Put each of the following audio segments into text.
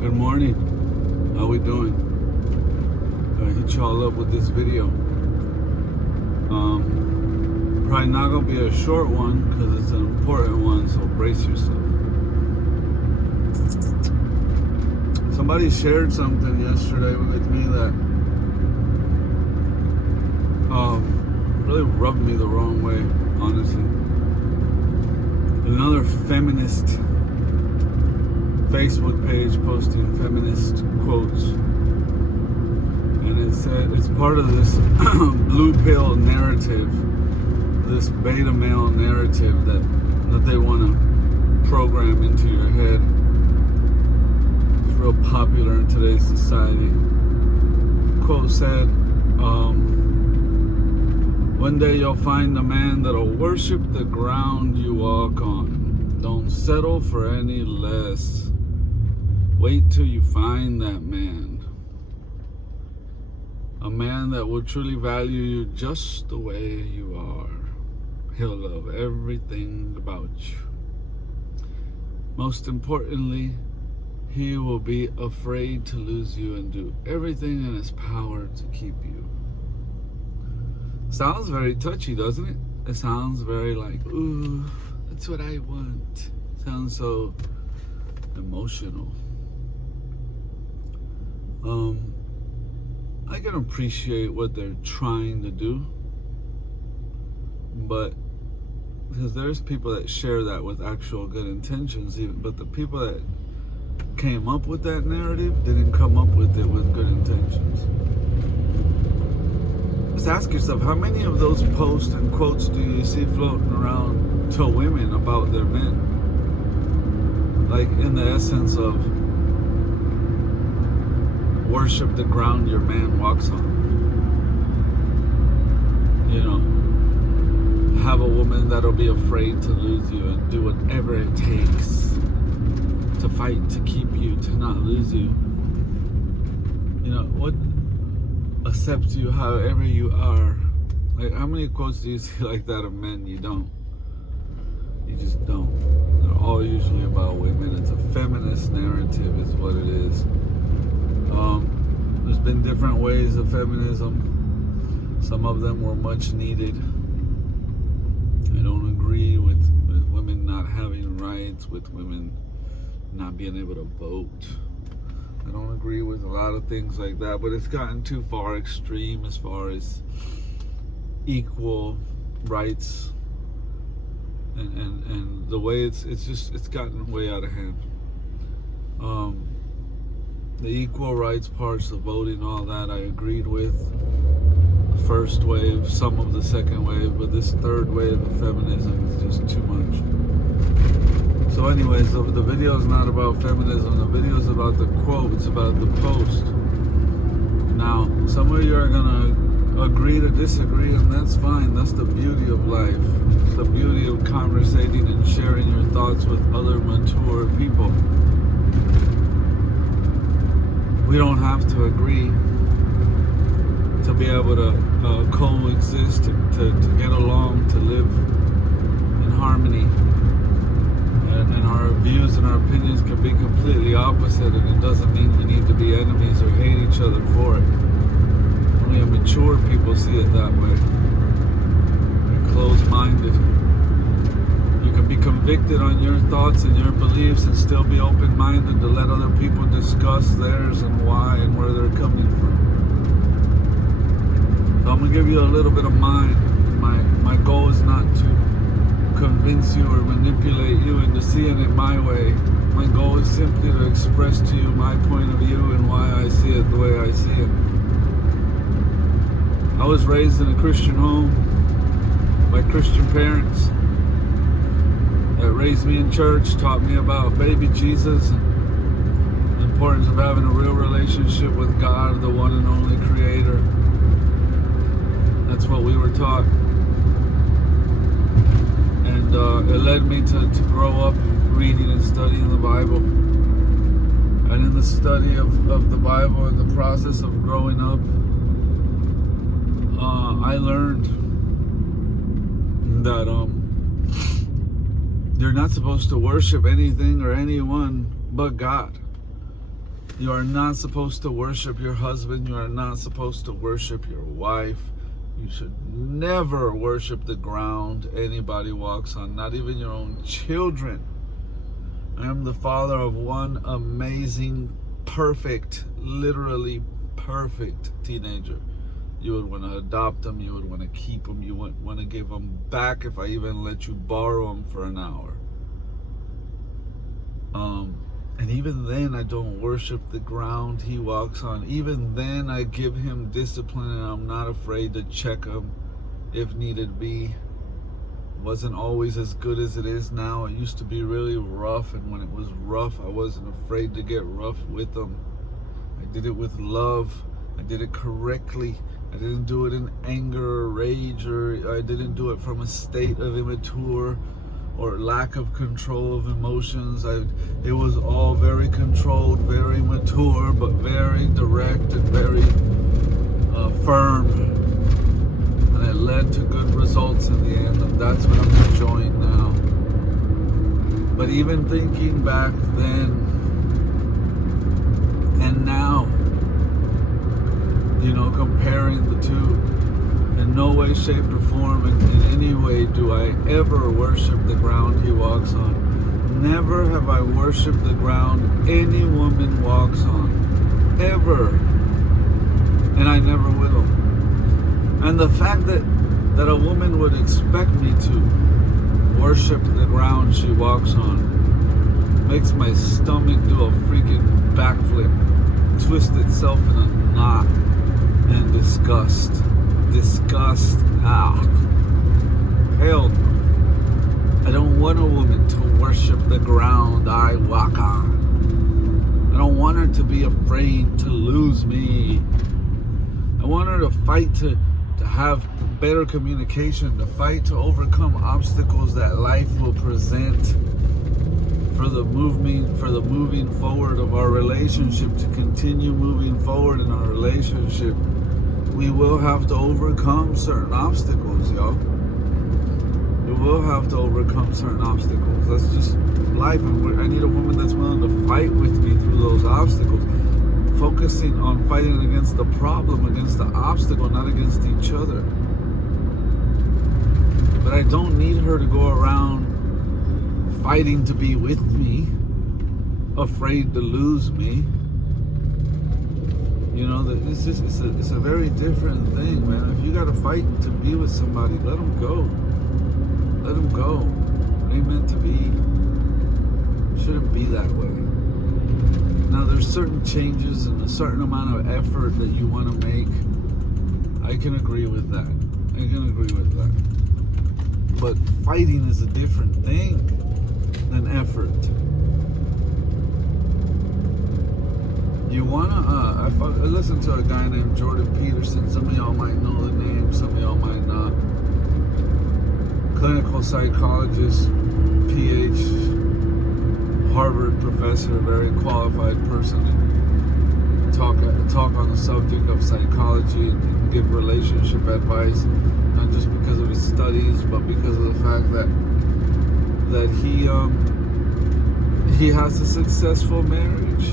Good morning. How we doing? Gonna hit y'all up with this video. Probably not gonna be a short one because it's an important one, so brace yourself. Somebody shared something yesterday with me that really rubbed me the wrong way, honestly. Another feminist Facebook page posting feminist quotes, and it said it's part of this blue pill narrative, this beta male narrative that they want to program into your head. It's real popular in today's society. The quote said, one day you'll find a man that'll worship the ground you walk on. Don't settle for any less. Wait till you find that man. A man that will truly value you just the way you are. He'll love everything about you. Most importantly, he will be afraid to lose you and do everything in his power to keep you. Sounds very touchy, doesn't it? It sounds very like, ooh, that's what I want. Sounds so emotional. I can appreciate what they're trying to do, but because there's people that share that with actual good intentions, but the people that came up with that narrative didn't come up with it with good intentions. Just ask yourself, how many of those posts and quotes do you see floating around to women about their men? Like in the essence of worship the ground your man walks on. You know, have a woman that'll be afraid to lose you and do whatever it takes to fight to keep you, to not lose you. You know, what accept you however you are. Like, how many quotes do you see like that of men? You don't. You just don't. They're all usually about women. It's a feminist narrative is what it is. There's been different ways of feminism. Some of them were much needed. I don't agree with women not having rights, with women not being able to vote. I don't agree with a lot of things like that, but it's gotten too far extreme as far as equal rights and the way it's gotten way out of hand. The equal rights parts, the voting, all that, I agreed with. The first wave, some of the second wave, but this third wave of feminism is just too much. So anyways, the video is not about feminism. The video is about the quote. It's about the post. Now, some of you are going to agree to disagree, and that's fine. That's the beauty of life. It's the beauty of conversating and sharing your thoughts with other mature people. We don't have to agree to be able to coexist, to get along, to live in harmony. And our views and our opinions can be completely opposite, and it doesn't mean we need to be enemies or hate each other for it. Only mature people see it that way. They're closed-minded. You can be convicted on your thoughts and your beliefs and still be open-minded to let other people discuss theirs and why and where they're coming from. So I'm going to give you a little bit of mine. My goal is not to convince you or manipulate you into seeing it my way. My goal is simply to express to you my point of view and why I see it the way I see it. I was raised in a Christian home by Christian parents that raised me in church, taught me about baby Jesus and the importance of having a real relationship with God, the one and only Creator. That's what we were taught. And it led me to grow up reading and studying the Bible. And in the study of the Bible and the process of growing up, I learned that you're not supposed to worship anything or anyone but God. You are not supposed to worship your husband. You are not supposed to worship your wife. You should never worship the ground anybody walks on, not even your own children. I am the father of one amazing, perfect, literally perfect teenager. You would want to adopt them. You would want to keep them. You would want to give them back if I even let you borrow them for an hour. And even then, I don't worship the ground he walks on. Even then, I give him discipline, and I'm not afraid to check him if needed be. Wasn't always as good as it is now. It used to be really rough, and when it was rough, I wasn't afraid to get rough with him. I did it with love. I did it correctly. I didn't do it in anger or rage, or I didn't do it from a state of immature or lack of control of emotions. It was all very controlled, very mature, but very direct and very firm. And it led to good results in the end, and that's what I'm enjoying now. But even thinking back then and now, you know, comparing the two, in no way, shape, or form, in any way do I ever worship the ground he walks on. Never have I worshipped the ground any woman walks on. Ever. And I never will. And the fact that a woman would expect me to worship the ground she walks on makes my stomach do a freaking backflip, twist itself in a knot, and disgust. Hell, I don't want a woman to worship the ground I walk on. I don't want her to be afraid to lose me. I want her to fight to have better communication, to fight to overcome obstacles that life will present for the moving forward of our relationship. To continue moving forward in our relationship, we will have to overcome certain obstacles, y'all. We will have to overcome certain obstacles. That's just life, and I need a woman that's willing to fight with me through those obstacles, focusing on fighting against the problem, against the obstacle, not against each other. But I don't need her to go around fighting to be with me, afraid to lose me. You know, it's a very different thing, man. If you got to fight to be with somebody, let them go. Let them go. It ain't meant to be. It shouldn't be that way. Now, there's certain changes and a certain amount of effort that you want to make. I can agree with that. But fighting is a different thing than effort. You wanna, I listened to a guy named Jordan Peterson. Some of y'all might know the name, some of y'all might not. Clinical psychologist, PhD, Harvard professor, very qualified person, and talk on the subject of psychology and give relationship advice, not just because of his studies, but because of the fact that he has a successful marriage.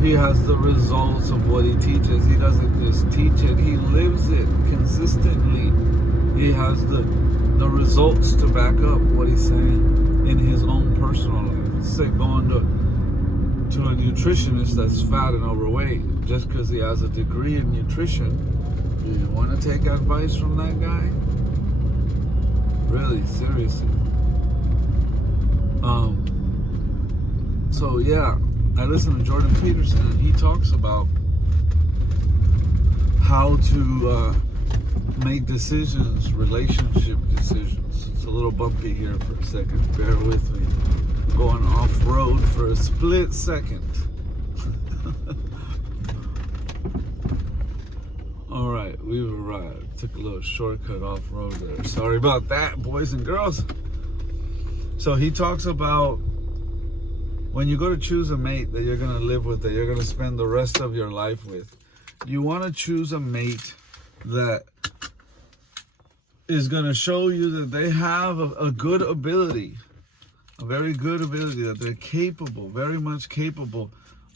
He has the results of what he teaches. He doesn't just teach it, he lives it consistently. He has the results to back up what he's saying in his own personal life. It's like going to a nutritionist that's fat and overweight. Just because he has a degree in nutrition, do you want to take advice from that guy? Really, seriously. So yeah, I listen to Jordan Peterson, and he talks about how to make decisions, relationship decisions. It's a little bumpy here for a second. Bear with me. Going off-road for a split second. All right, we've arrived. Took a little shortcut off-road there. Sorry about that, boys and girls. So he talks about when you go to choose a mate that you're going to live with, that you're going to spend the rest of your life with, you want to choose a mate that is going to show you that they have a good ability, a very good ability, that they're capable, very much capable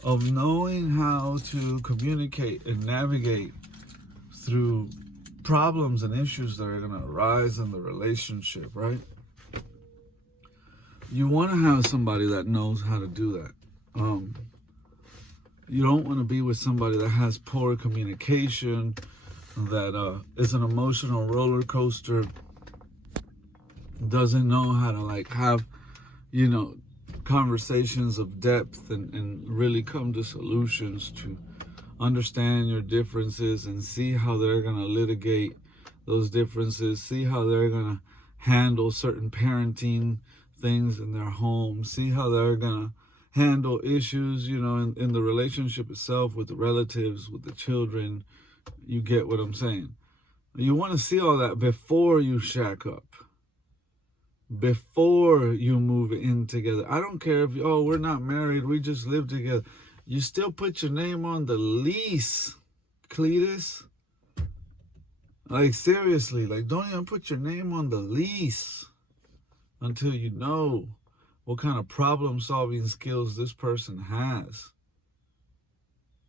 of knowing how to communicate and navigate through problems and issues that are going to arise in the relationship, right? You want to have somebody that knows how to do that. You don't want to be with somebody that has poor communication, that is an emotional roller coaster, doesn't know how to like have, conversations of depth and really come to solutions to understand your differences and see how they're going to litigate those differences, see how they're going to handle certain parenting things in their home, see how they're going to handle issues, in the relationship itself with the relatives, with the children. You get what I'm saying? You want to see all that before you shack up, before you move in together. I don't care if, we're not married, we just live together. You still put your name on the lease, Cletus. Like, seriously, like, don't even put your name on the lease until you know what kind of problem-solving skills this person has.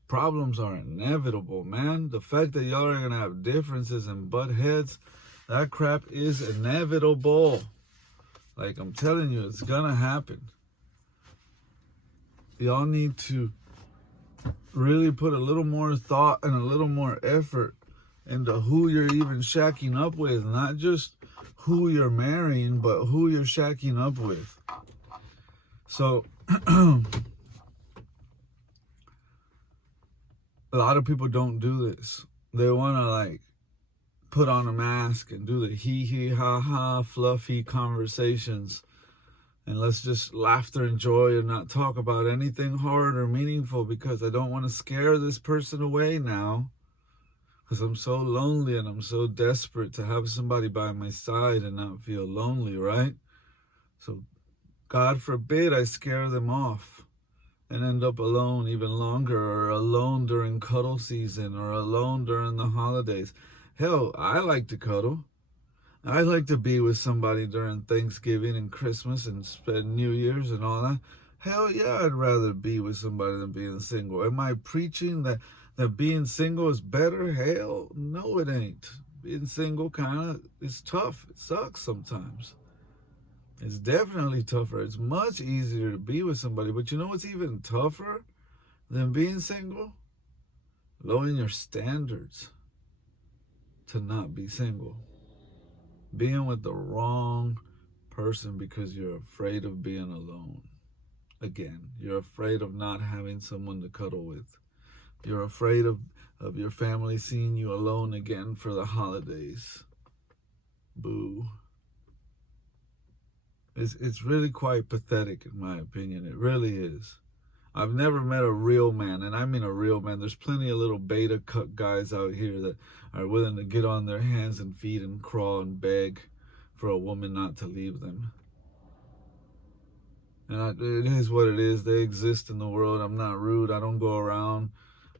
Problems are inevitable, man. The fact that y'all are going to have differences and butt heads, that crap is inevitable. Like, I'm telling you, it's going to happen. Y'all need to really put a little more thought and a little more effort into who you're even shacking up with. Not just who you're marrying, but who you're shacking up with. So, a lot of people don't do this. They want to, like, put on a mask and do the hee ha ha fluffy conversations. And let's just laughter and joy and not talk about anything hard or meaningful, because I don't want to scare this person away now. Because I'm so lonely and I'm so desperate to have somebody by my side and not feel lonely, right? So God forbid I scare them off and end up alone even longer, or alone during cuddle season, or alone during the holidays. Hell, I like to cuddle. I like to be with somebody during Thanksgiving and Christmas and spend New Year's and all that. Hell yeah, I'd rather be with somebody than being single. Am I preaching that being single is better? Hell no, it ain't. Being single it's tough. It sucks sometimes. It's definitely tougher. It's much easier to be with somebody. But you know what's even tougher than being single? Lowering your standards to not be single. Being with the wrong person because you're afraid of being alone. Again, you're afraid of not having someone to cuddle with. You're afraid of your family seeing you alone again for the holidays. Boo. It's really quite pathetic, in my opinion. It really is. I've never met a real man, and I mean a real man. There's plenty of little beta cuck guys out here that are willing to get on their hands and feet and crawl and beg for a woman not to leave them. And it is what it is. They exist in the world. I'm not rude. I don't go around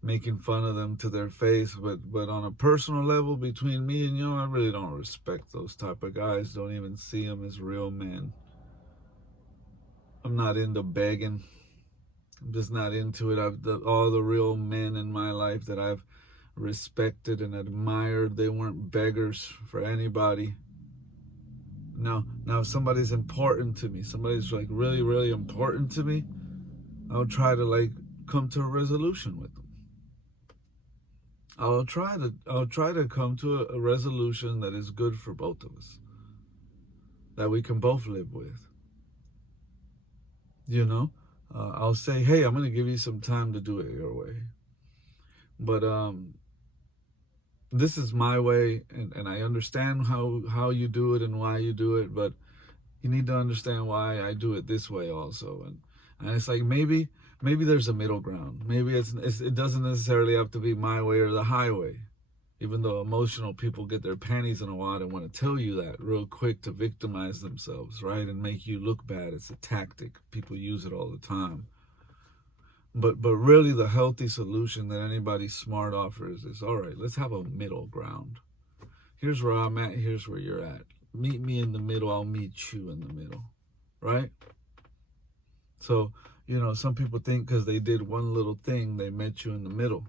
making fun of them to their face. But on a personal level, between me and you, I really don't respect those type of guys. Don't even see them as real men. I'm not into begging. I'm just not into it. All the real men in my life that I've respected and admired, they weren't beggars for anybody. Now if somebody's important to me, somebody's like really, really important to me, I'll try to like come to a resolution with them. I'll try to come to a resolution that is good for both of us, that we can both live with. I'll say, hey, I'm going to give you some time to do it your way. But this is my way, and I understand how you do it and why you do it, but you need to understand why I do it this way also. And it's like, maybe there's a middle ground. Maybe it doesn't necessarily have to be my way or the highway. Even though emotional people get their panties in a wad and want to tell you that real quick to victimize themselves, right? And make you look bad. It's a tactic. People use it all the time. But really the healthy solution that anybody smart offers is, all right, let's have a middle ground. Here's where I'm at. Here's where you're at. Meet me in the middle. I'll meet you in the middle, right? So You know, some people think because they did one little thing, they met you in the middle.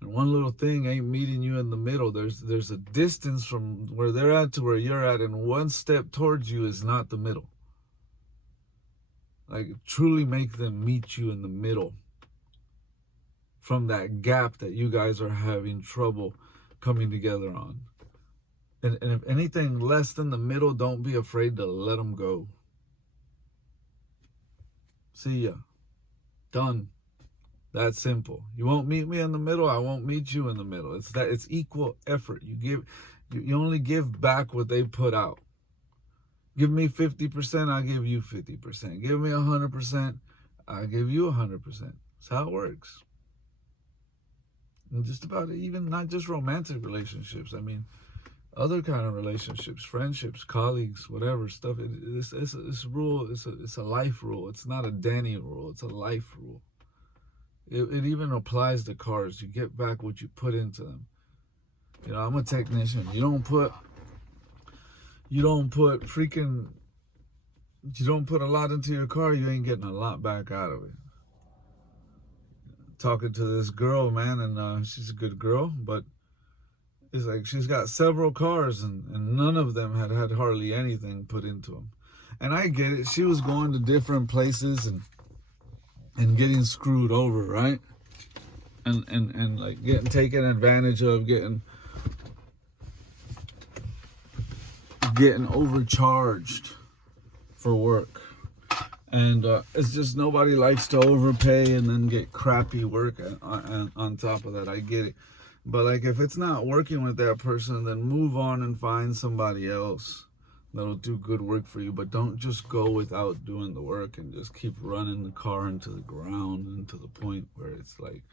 And one little thing ain't meeting you in the middle. There's a distance from where they're at to where you're at, and one step towards you is not the middle. Like, truly make them meet you in the middle from that gap that you guys are having trouble coming together on. And if anything less than the middle, don't be afraid to let them go. See ya. Done. That simple. You won't meet me in the middle, I won't meet you in the middle. It's equal effort. You only give back what they put out. Give me 50%, I'll give you 50%. Give me 100%, I'll give you 100%. That's how it works. And just about even not just romantic relationships. I mean, other kind of relationships, friendships, colleagues, whatever stuff. It's rule. It's a life rule. It's not a Danny rule. It's a life rule. It even applies to cars. You get back what you put into them. You know, I'm a technician. You don't put a lot into your car, you ain't getting a lot back out of it. Talking to this girl, man, and she's a good girl, but it's like she's got several cars and none of them had hardly anything put into them. And I get it. She was going to different places and getting screwed over, right? And like getting taken advantage of, getting overcharged for work. And it's just nobody likes to overpay and then get crappy work on top of that. I get it. But like, if it's not working with that person, then move on and find somebody else that'll do good work for you. But don't just go without doing the work and just keep running the car into the ground, and to the point where it's like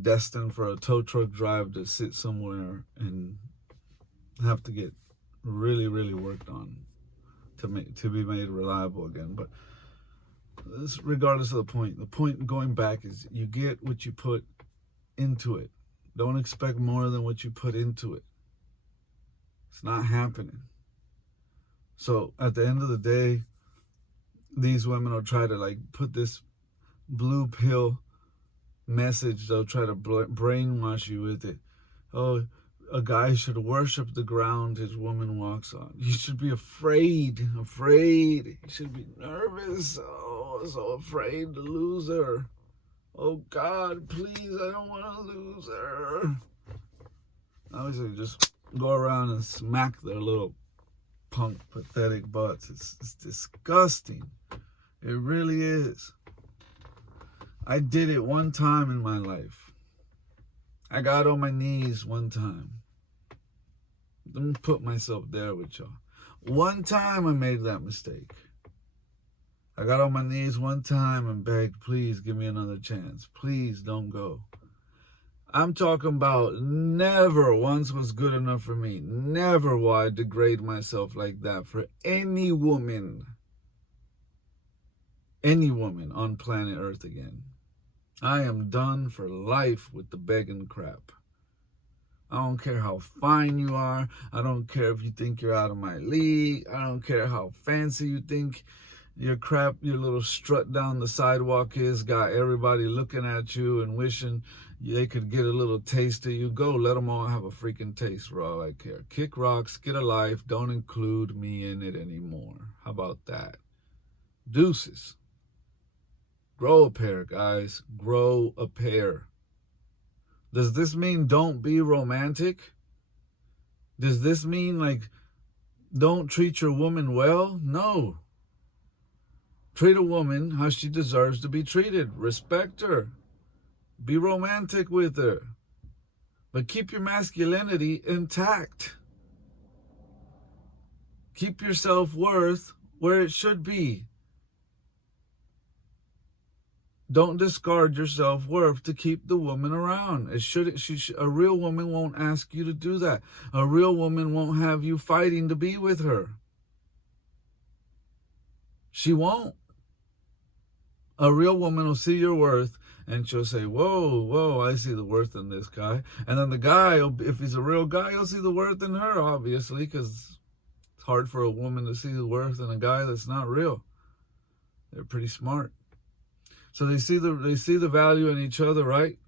destined for a tow truck drive to sit somewhere and have to get really, really worked on to be made reliable again. But this, regardless of the point going back is you get what you put into it. Don't expect more than what you put into it. It's not happening. So at the end of the day, these women will try to like put this blue pill message. They'll try to brainwash you with it. Oh, a guy should worship the ground his woman walks on. You should be afraid. You should be nervous. Oh, so afraid to lose her. Oh God, please, I don't want to lose her. Obviously, just go around and smack their little punk, pathetic butts. It's disgusting. It really is. I did it one time in my life. I got on my knees one time. Don't put myself there with y'all. One time I made that mistake. I got on my knees one time and begged, please give me another chance. Please don't go. I'm talking about never once was good enough for me. Never will I degrade myself like that for any woman on planet Earth again. I am done for life with the begging crap. I don't care how fine you are. I don't care if you think you're out of my league. I don't care how fancy you think your little strut down the sidewalk is. Got everybody looking at you and wishing they could get a little taste of you. Go, let them all have a freaking taste for all I care. Kick rocks, get a life. Don't include me in it anymore. How about that? Deuces. Grow a pair, guys. Grow a pair. Does this mean don't be romantic? Does this mean like don't treat your woman well? No. Treat a woman how she deserves to be treated. Respect her. Be romantic with her. But keep your masculinity intact. Keep your self-worth where it should be. Don't discard your self-worth to keep the woman around. A real woman won't ask you to do that. A real woman won't have you fighting to be with her. She won't. A real woman will see your worth and she'll say, whoa, I see the worth in this guy. And then the guy, if he's a real guy, he'll see the worth in her, obviously, because it's hard for a woman to see the worth in a guy that's not real. They're pretty smart. So they see the value in each other, right?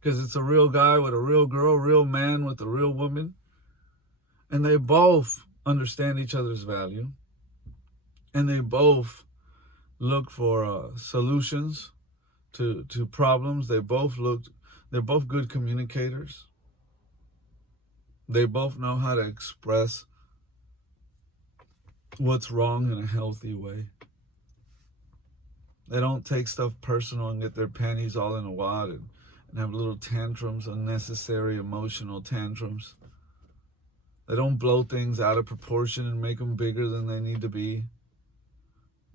Because it's a real guy with a real girl, real man with a real woman. And they both understand each other's value. And they both look for solutions to problems. They're both good communicators. They both know how to express what's wrong in a healthy way. They don't take stuff personal and get their panties all in a wad and have little tantrums, unnecessary emotional tantrums. They don't blow things out of proportion and make them bigger than they need to be.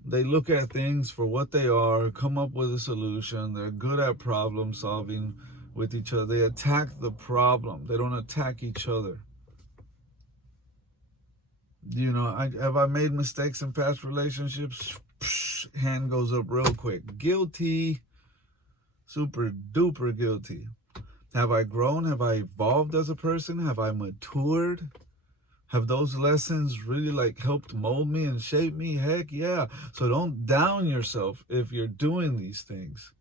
They look at things for what they are, come up with a solution. They're good at problem solving with each other. They attack the problem. They don't attack each other. You know, have I made mistakes in past relationships? Hand goes up real quick. Guilty. Super duper guilty. Have I grown? Have I evolved as a person? Have I matured? Have those lessons really helped mold me and shape me? Heck yeah. So don't down yourself if you're doing these things.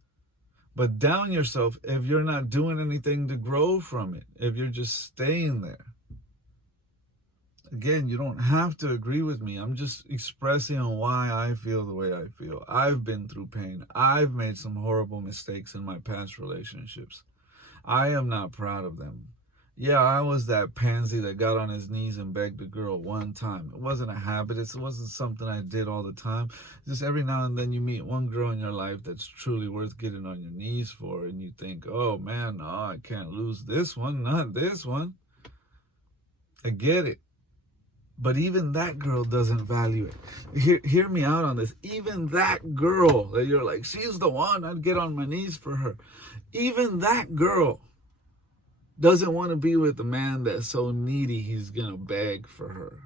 But down yourself if you're not doing anything to grow from it. If you're just staying there. Again, you don't have to agree with me. I'm just expressing on why I feel the way I feel. I've been through pain. I've made some horrible mistakes in my past relationships. I am not proud of them. Yeah, I was that pansy that got on his knees and begged a girl one time. It wasn't a habit. It wasn't something I did all the time. Just every now and then you meet one girl in your life that's truly worth getting on your knees for. And you think, oh man, no, I can't lose this one, not this one. I get it. But even that girl doesn't value it. Hear me out on this. Even that girl that you're like, she's the one, I'd get on my knees for her. Even that girl doesn't want to be with a man that's so needy he's going to beg for her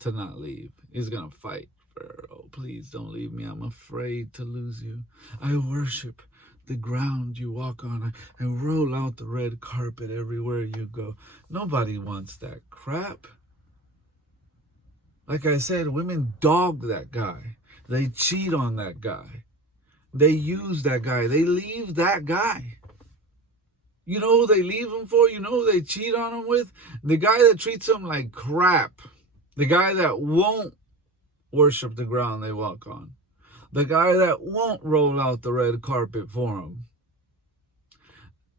to not leave. He's going to fight for her. Oh, please don't leave me. I'm afraid to lose you. I worship the ground you walk on. I roll out the red carpet everywhere you go. Nobody wants that crap. Like I said, women dog that guy. They cheat on that guy. They use that guy. They leave that guy. You know who they leave him for? You know who they cheat on him with? The guy that treats them like crap. The guy that won't worship the ground they walk on. The guy that won't roll out the red carpet for them.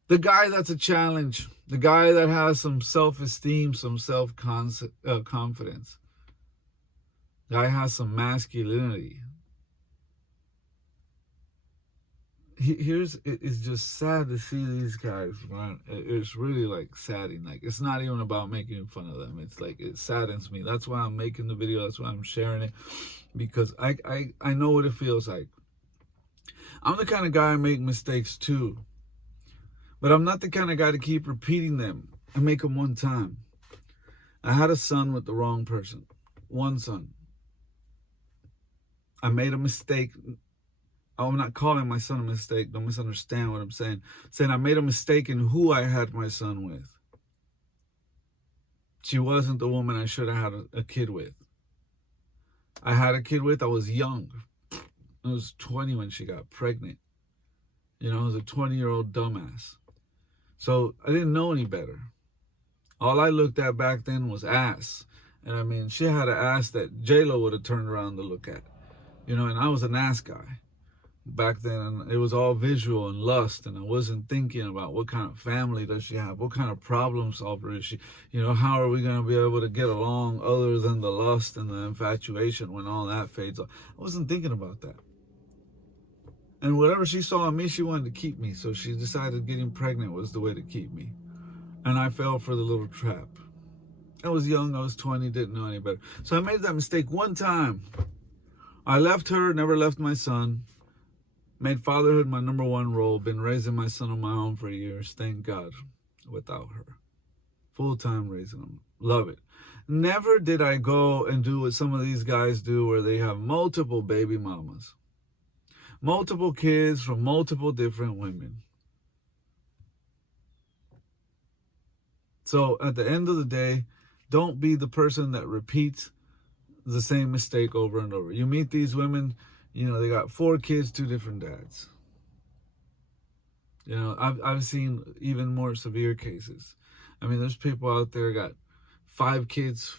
The guy that's a challenge. The guy that has some self-esteem, some self-confidence. The guy has some masculinity. It's just sad to see these guys, man. It's really saddening. It's not even about making fun of them. It's it saddens me. That's why I'm making the video. That's why I'm sharing it, because I know what it feels like. I'm the kind of guy I make mistakes too, but I'm not the kind of guy to keep repeating them. I make them one time. I had a son with the wrong person. One son. I made a mistake. I'm not calling my son a mistake. Don't misunderstand what I'm saying. Saying I made a mistake in who I had my son with. She wasn't the woman I should have had a kid with. I had a kid with, I was young. I was 20 when she got pregnant. You know, I was a 20-year-old dumbass. So I didn't know any better. All I looked at back then was ass. And I mean, she had an ass that J-Lo would have turned around to look at. You know, and I was an ass guy. Back then, it was all visual and lust, and I wasn't thinking about what kind of family does she have, what kind of problem solver is she, you know, how are we going to be able to get along other than the lust and the infatuation when all that fades off. I wasn't thinking about that. And whatever she saw in me, she wanted to keep me, so she decided getting pregnant was the way to keep me. And I fell for the little trap. I was young, I was 20, didn't know any better. So I made that mistake one time. I left her, never left my son. Made fatherhood my number one role. Been raising my son on my own for years. Thank God. Without her. Full-time raising him. Love it. Never did I go and do what some of these guys do where they have multiple baby mamas. Multiple kids from multiple different women. So at the end of the day, don't be the person that repeats the same mistake over and over. You meet these women, they got 4 kids, 2 different dads. I've seen even more severe cases. I mean, there's people out there got 5 kids,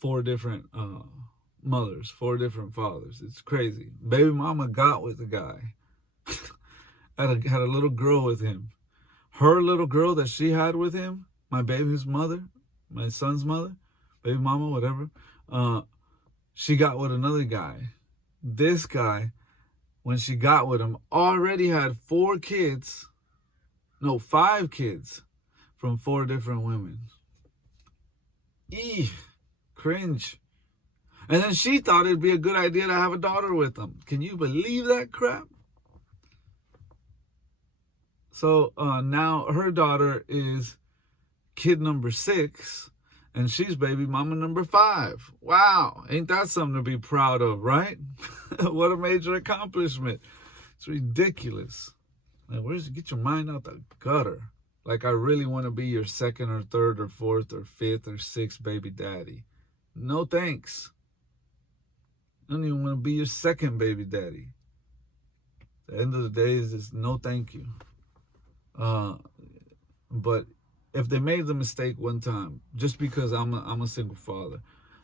4 different mothers, 4 different fathers. It's crazy. Baby mama got with the guy. had a little girl with him. Her little girl that she had with him, my baby's mother, my son's mother, baby mama, whatever, she got with another guy. This guy, when she got with him, already had 5 kids from 4 different women. Cringe. And then she thought it'd be a good idea to have a daughter with him. Can you believe that crap? So now her daughter is kid number 6, and she's baby mama number 5. Wow, ain't that something to be proud of, right? What a major accomplishment. It's ridiculous. Like, get your mind out the gutter? Like, I really want to be your 2nd or 3rd or 4th or 5th or 6th baby daddy. No thanks. I don't even want to be your 2nd baby daddy. At the end of the day is just no thank you. But if they made the mistake one time, just because I'm a single father,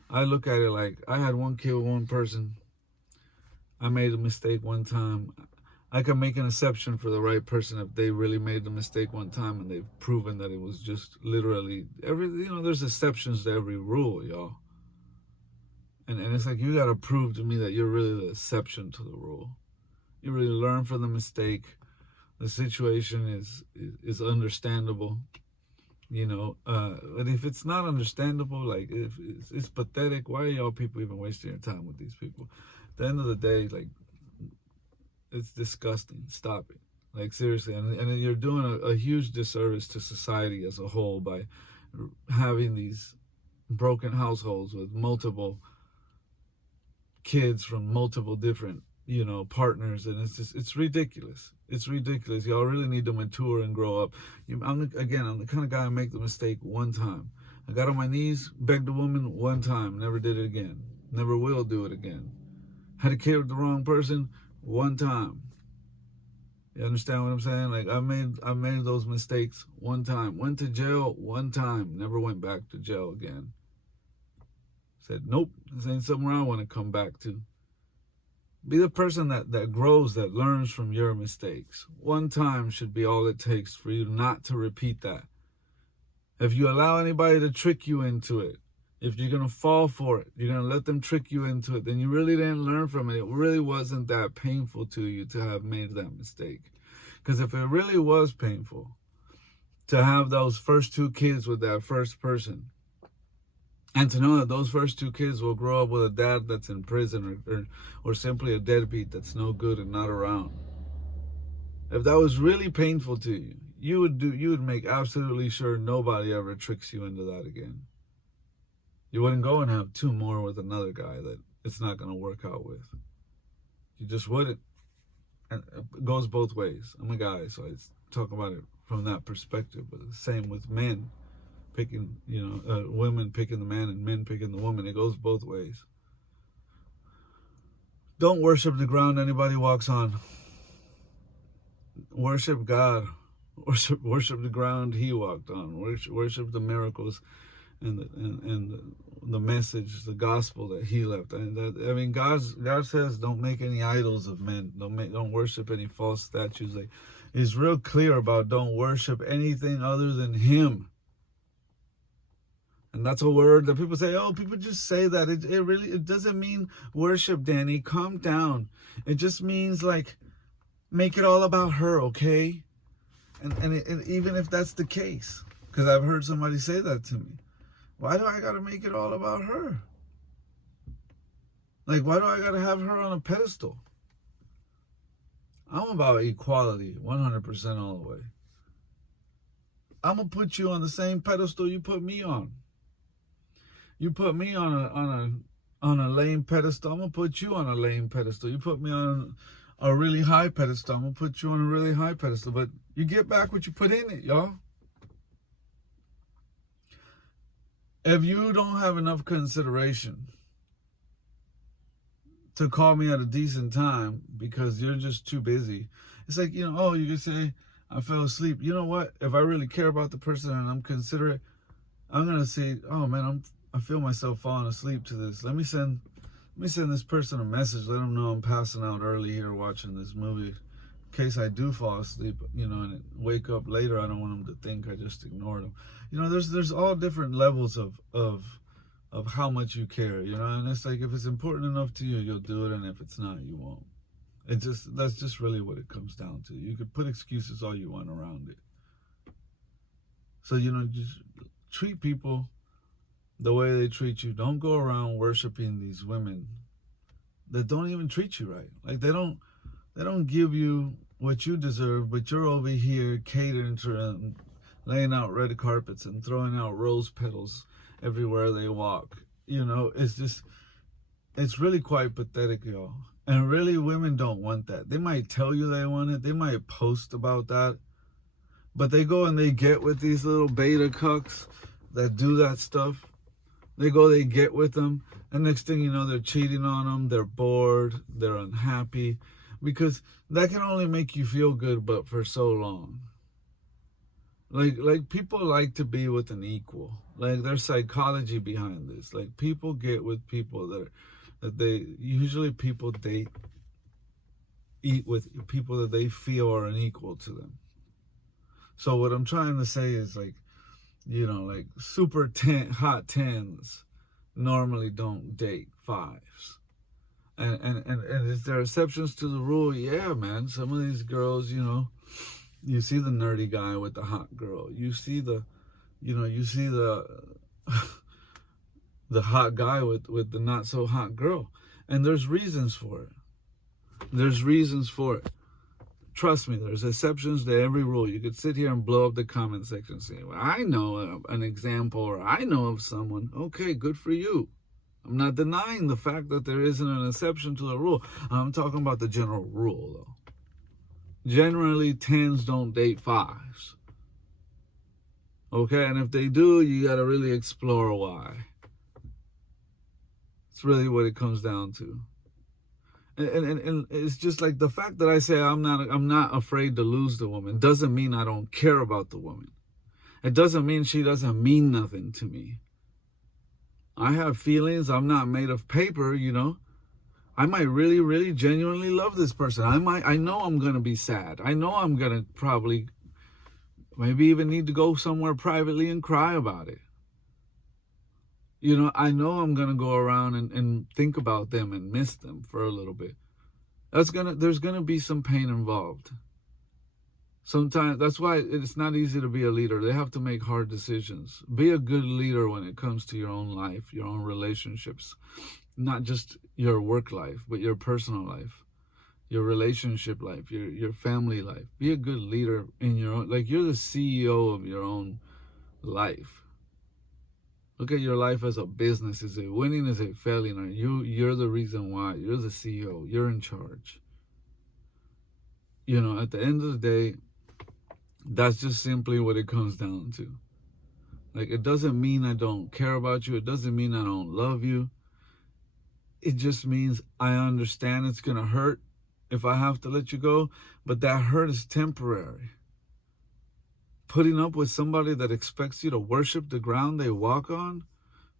I look at it like I had 1 kid with 1 person. I made a mistake one time. I can make an exception for the right person if they really made the mistake one time and they've proven that it was just literally there's exceptions to every rule, y'all. And it's like, you got to prove to me that you're really the exception to the rule. You really learn from the mistake. The situation is understandable, but if it's not understandable, like if it's pathetic, why are y'all people even wasting your time with these people? At the end of the day, like, it's disgusting. Stop it. Like, seriously. And you're doing a huge disservice to society as a whole by having these broken households with multiple kids from multiple different, partners. And it's ridiculous. It's ridiculous. Y'all really need to mature and grow up. I'm the kind of guy who make the mistake one time. I got on my knees, begged a woman one time, never did it again. Never will do it again. Had a kid with the wrong person one time. You understand what I'm saying? Like, I made those mistakes one time. Went to jail one time. Never went back to jail again. Said, nope, this ain't something I want to come back to. Be the person that grows, that learns from your mistakes. One time should be all it takes for you not to repeat that. If you allow anybody to trick you into it, if you're going to fall for it, you're going to let them trick you into it, then you really didn't learn from it. It really wasn't that painful to you to have made that mistake. Because if it really was painful to have those first 2 kids with that first person, and to know that those first 2 kids will grow up with a dad that's in prison or simply a deadbeat that's no good and not around. If that was really painful to you, you would make absolutely sure nobody ever tricks you into that again. You wouldn't go and have 2 more with another guy that it's not going to work out with. You just wouldn't. And it goes both ways. I'm a guy, so I talk about it from that perspective. But the same with men picking, women picking the man and men picking the woman. It goes both ways. Don't worship the ground anybody walks on. Worship God. Worship the ground He walked on. Worship the miracles and the message, the gospel that He left. God says, don't make any idols of men. Don't worship any false statues. Like, He's real clear about don't worship anything other than Him. And that's a word that people say, oh, people just say that. It doesn't mean worship, Danny. Calm down. It just means, like, make it all about her, okay? And even if that's the case, because I've heard somebody say that to me. Why do I got to make it all about her? Like, why do I got to have her on a pedestal? I'm about equality, 100% all the way. I'm going to put you on the same pedestal you put me on. You put me on a lame pedestal, I'm going to put you on a lame pedestal. You put me on a really high pedestal, I'm going to put you on a really high pedestal. But you get back what you put in it, y'all. If you don't have enough consideration to call me at a decent time because you're just too busy. It's like, oh, you could say, I fell asleep. You know what? If I really care about the person and I'm considerate, I'm going to say, oh man, I feel myself falling asleep to this. Let me send this person a message. Let them know I'm passing out early here watching this movie. In case I do fall asleep, and wake up later, I don't want them to think I just ignored them. There's all different levels of how much you care, and it's like, if it's important enough to you, you'll do it, and if it's not, you won't. That's just really what it comes down to. You could put excuses all you want around it. So, just treat people the way they treat you. Don't go around worshiping these women that don't even treat you right. Like, they don't give you what you deserve, but you're over here catering to them, laying out red carpets and throwing out rose petals everywhere they walk. It's really quite pathetic, y'all. And really, women don't want that. They might tell you they want it. They might post about that. But they go and they get with these little beta cucks that do that stuff. They get with them. And next thing you know, they're cheating on them. They're bored. They're unhappy. Because that can only make you feel good, but for so long. Like people like to be with an equal. Like, there's psychology behind this. Like, people get with people that they usually people date, eat with people that they feel are an equal to them. So what I'm trying to say is, like, like super hot 10s normally don't date 5s. And is there exceptions to the rule? Yeah, man. Some of these girls, you see the nerdy guy with the hot girl. You see the the hot guy with the not so hot girl. And there's reasons for it. Trust me, there's exceptions to every rule. You could sit here and blow up the comment section saying, well, I know an example, or I know of someone. Okay, good for you. I'm not denying the fact that there isn't an exception to the rule. I'm talking about the general rule, though. Generally, 10s don't date 5s. Okay, and if they do, you got to really explore why. It's really what it comes down to. And it's just like, the fact that I say I'm not afraid to lose the woman doesn't mean I don't care about the woman. It doesn't mean she doesn't mean nothing to me. I have feelings. I'm not made of paper, I might really, really genuinely love this person. I know I'm going to be sad. I know I'm going to probably maybe even need to go somewhere privately and cry about it. I know I'm going to go around and think about them and miss them for a little bit. There's going to be some pain involved. Sometimes, that's why it's not easy to be a leader. They have to make hard decisions. Be a good leader when it comes to your own life, your own relationships. Not just your work life, but your personal life, your relationship life, your family life. Be a good leader in your own, like, you're the CEO of your own life. Look at your life as a business. Is it winning? Is it failing? Or you're the reason why. You're the CEO. You're in charge. At the end of the day, that's just simply what it comes down to. Like, it doesn't mean I don't care about you. It doesn't mean I don't love you. It just means I understand it's going to hurt if I have to let you go, but that hurt is temporary. Putting up with somebody that expects you to worship the ground they walk on,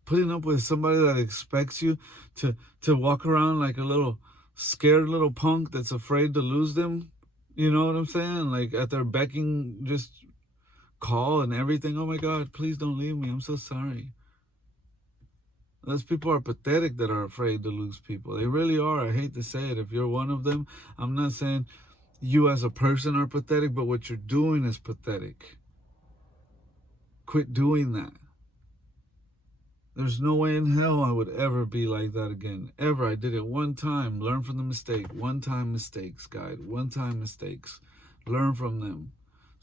putting up with somebody that expects you to walk around like a little scared little punk that's afraid to lose them, you know what I'm saying? Like, at their becking, just call and everything. Oh my God, please don't leave me. I'm so sorry. Those people are pathetic that are afraid to lose people. They really are. I hate to say it. If you're one of them, I'm not saying you as a person are pathetic, but what you're doing is pathetic. Quit doing that. There's no way in hell I would ever be like that again. Ever. I did it one time. Learn from the mistake. One-time mistakes, guide. One-time mistakes. Learn from them.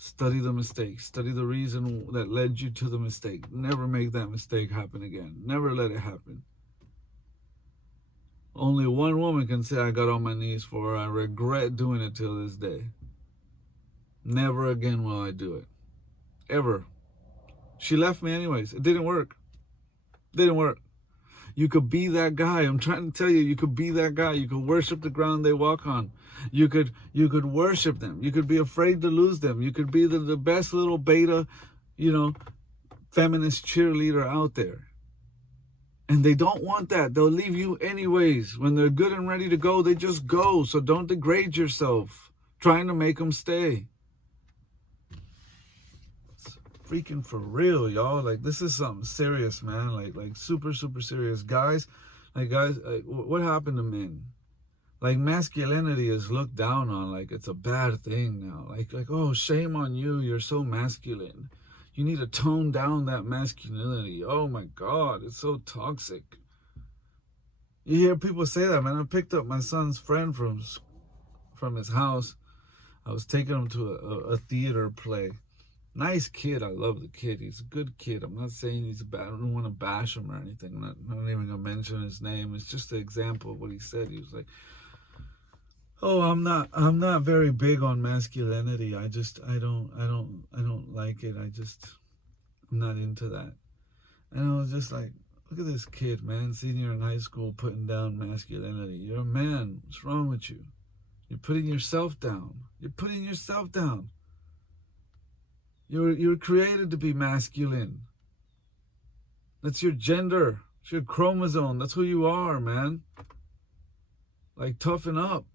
Study the mistake. Study the reason that led you to the mistake. Never make that mistake happen again. Never let it happen. Only one woman can say I got on my knees for her. I regret doing it till this day. Never again will I do it. Ever. She left me anyways. It didn't work. Didn't work. You could be that guy. I'm trying to tell you, you could be that guy. You could worship the ground they walk on. You could worship them. You could be afraid to lose them. You could be the best little beta, feminist cheerleader out there. And they don't want that. They'll leave you anyways. When they're good and ready to go, they just go. So don't degrade yourself trying to make them stay. It's freaking for real, y'all. Like, this is something serious, man. Like super, super serious. Guys, what happened to men? Like, masculinity is looked down on like it's a bad thing now. Like, oh, shame on you. You're so masculine. You need to tone down that masculinity. Oh my God, it's so toxic. You hear people say that, man. I picked up my son's friend from his house. I was taking him to a theater play. Nice kid. I love the kid. He's a good kid. I'm not saying he's bad. I don't want to bash him or anything. I'm not even going to mention his name. It's just an example of what he said. He was like, oh, I'm not very big on masculinity. I don't like it. I'm not into that. And I was just like, look at this kid, man, senior in high school, putting down masculinity. You're a man. What's wrong with you? You're putting yourself down. You're putting yourself down. You're created to be masculine. That's your gender. It's your chromosome. That's who you are, man. Like, toughen up.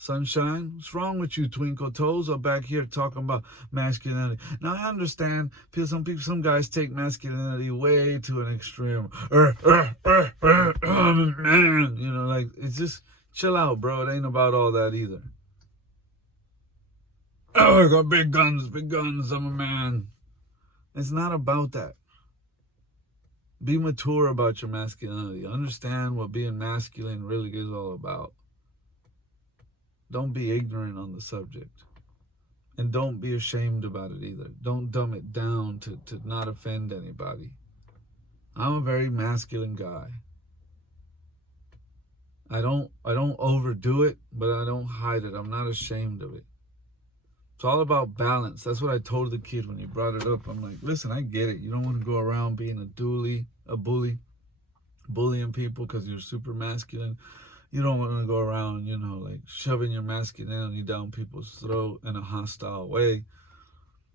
Sunshine, what's wrong with you, Twinkle Toes? Are back here talking about masculinity. Now, I understand some guys take masculinity way to an extreme. Man, like, it's just chill out, bro. It ain't about all that either. Oh, I got big guns, I'm a man. It's not about that. Be mature about your masculinity. Understand what being masculine really is all about. Don't be ignorant on the subject. And don't be ashamed about it either. Don't dumb it down to not offend anybody. I'm a very masculine guy. I don't overdo it, but I don't hide it. I'm not ashamed of it. It's all about balance. That's what I told the kid when he brought it up. I'm like, listen, I get it. You don't want to go around being a bully, bullying people because you're super masculine. You don't want to go around, like shoving your masculinity down people's throat in a hostile way.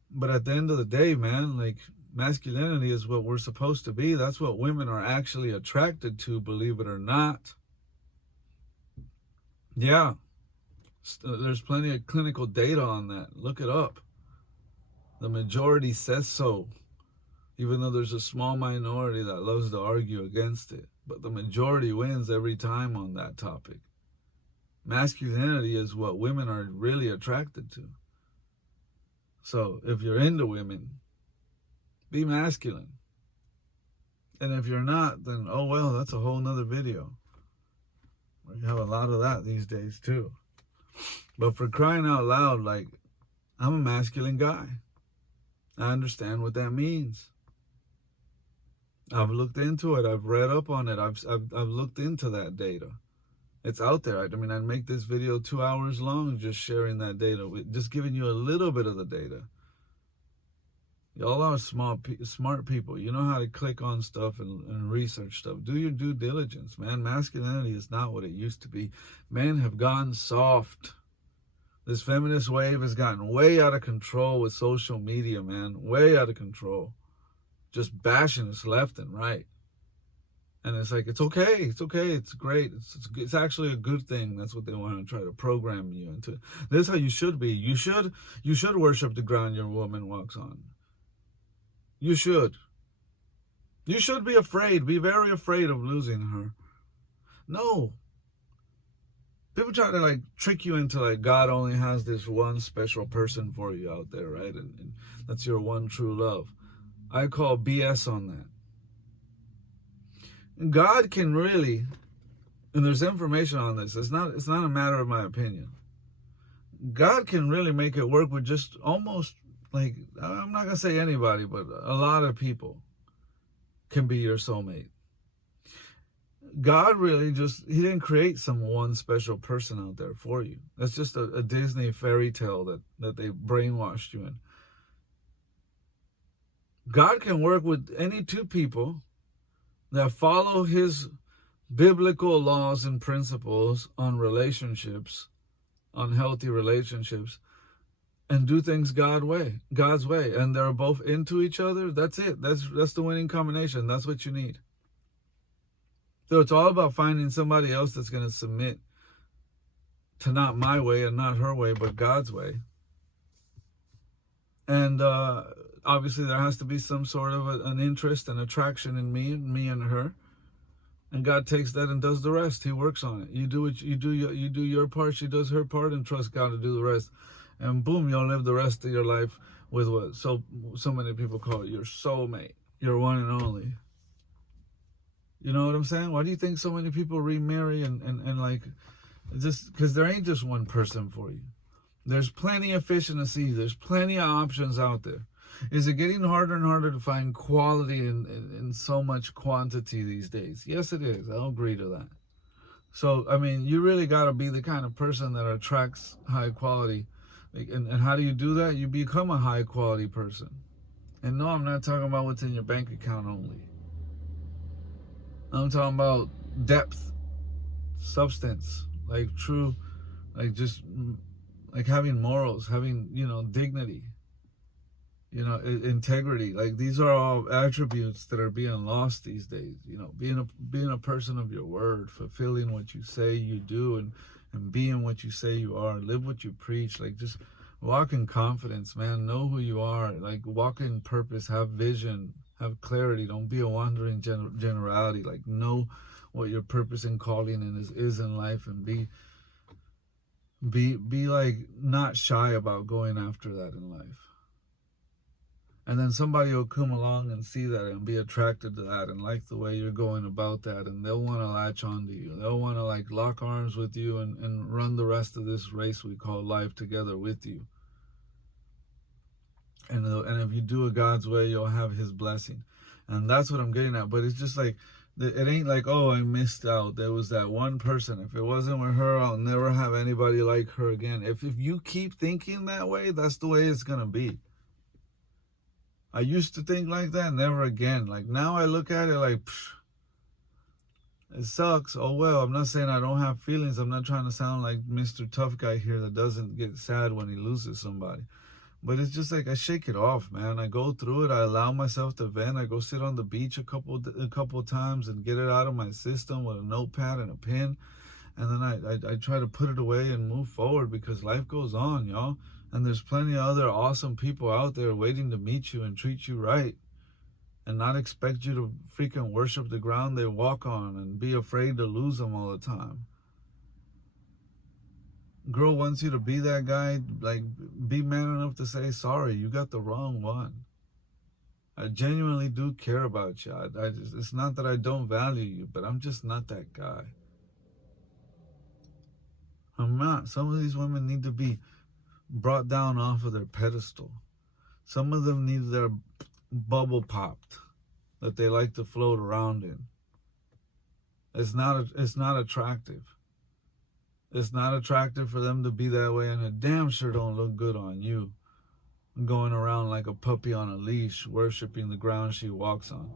But at the end of the day, man, like, masculinity is what we're supposed to be. That's what women are actually attracted to, believe it or not. Yeah. There's plenty of clinical data on that. Look it up. The majority says so. Even though there's a small minority that loves to argue against it. But the majority wins every time on that topic. Masculinity is what women are really attracted to. So if you're into women, be masculine. And if you're not, then oh well, that's a whole nother video. We have a lot of that these days too. But for crying out loud, like, I'm a masculine guy. I understand what that means. I've looked into it. I've read up on it. I've looked into that data. It's out there. I mean, I'd make this video 2 hours long just sharing that data, just giving you a little bit of the data. Y'all are smart people. You know how to click on stuff and research stuff. Do your due diligence, man. Masculinity is not what it used to be. Men have gone soft. This feminist wave has gotten way out of control with social media, man. Way out of control. Just bashing us left and right. And it's like, it's okay, it's great, it's actually a good thing. That's what they want to try to program you into. This is how you should be. You should worship the ground your woman walks on. You should. You should be afraid, be very afraid of losing her. No. People try to like trick you into like God only has this one special person for you out there, right? And that's your one true love. I call BS on that. God can really, and there's information on this, it's not a matter of my opinion. God can really make it work with just almost, like, I'm not going to say anybody, but a lot of people can be your soulmate. God really he didn't create some one special person out there for you. That's just a Disney fairy tale that they brainwashed you in. God can work with any two people that follow his biblical laws and principles on relationships, on healthy relationships, and do things God's way, and they're both into each other. That's it. That's the winning combination. That's what you need. So it's all about finding somebody else that's going to submit to not my way and not her way, but God's way. And obviously there has to be some sort of an interest and attraction in me and her. And God takes that and does the rest. He works on it. You do your part, she does her part, and trust God to do the rest. And boom, you'll live the rest of your life with what so many people call it your soulmate, your one and only. You know what I'm saying? Why do you think so many people remarry and like, just because there ain't just one person for you? There's plenty of fish in the sea. There's plenty of options out there. Is it getting harder and harder to find quality in so much quantity these days? Yes, it is. I'll agree to that. So, I mean, you really got to be the kind of person that attracts high quality. And how do you do that? You become a high quality person. And no, I'm not talking about what's in your bank account only. I'm talking about depth, substance, like true, like just like having morals, having, dignity, integrity. Like these are all attributes that are being lost these days. Being a person of your word, fulfilling what you say you do, and being what you say you are, live what you preach. Like just walk in confidence, man. Know who you are. Like walk in purpose, have vision, have clarity. Don't be a wandering generality. Like know what your purpose and calling is in life, and be like not shy about going after that in life. And then somebody will come along and see that and be attracted to that and like the way you're going about that, and they'll want to latch on to you. They'll want to like lock arms with you and run the rest of this race we call life together with you. And if you do it God's way, you'll have his blessing. And that's what I'm getting at. But it's just like, it ain't like, oh, I missed out. There was that one person. If it wasn't with her, I'll never have anybody like her again. If you keep thinking that way, that's the way it's going to be. I used to think like that, never again. Like now I look at it like, it sucks. Oh, well, I'm not saying I don't have feelings. I'm not trying to sound like Mr. Tough Guy here that doesn't get sad when he loses somebody. But it's just like I shake it off, man. I go through it. I allow myself to vent. I go sit on the beach a couple times and get it out of my system with a notepad and a pen. And then I try to put it away and move forward, because life goes on, y'all. And there's plenty of other awesome people out there waiting to meet you and treat you right, and not expect you to freaking worship the ground they walk on and be afraid to lose them all the time. Girl wants you to be that guy. Like, be man enough to say, sorry, you got the wrong one. I genuinely do care about you. It's not that I don't value you, but I'm just not that guy. I'm not. Some of these women need to be brought down off of their pedestal. Some of them need their bubble popped that they like to float around in. It's not attractive. It's not attractive for them to be that way, and it damn sure don't look good on you, going around like a puppy on a leash, worshiping the ground she walks on.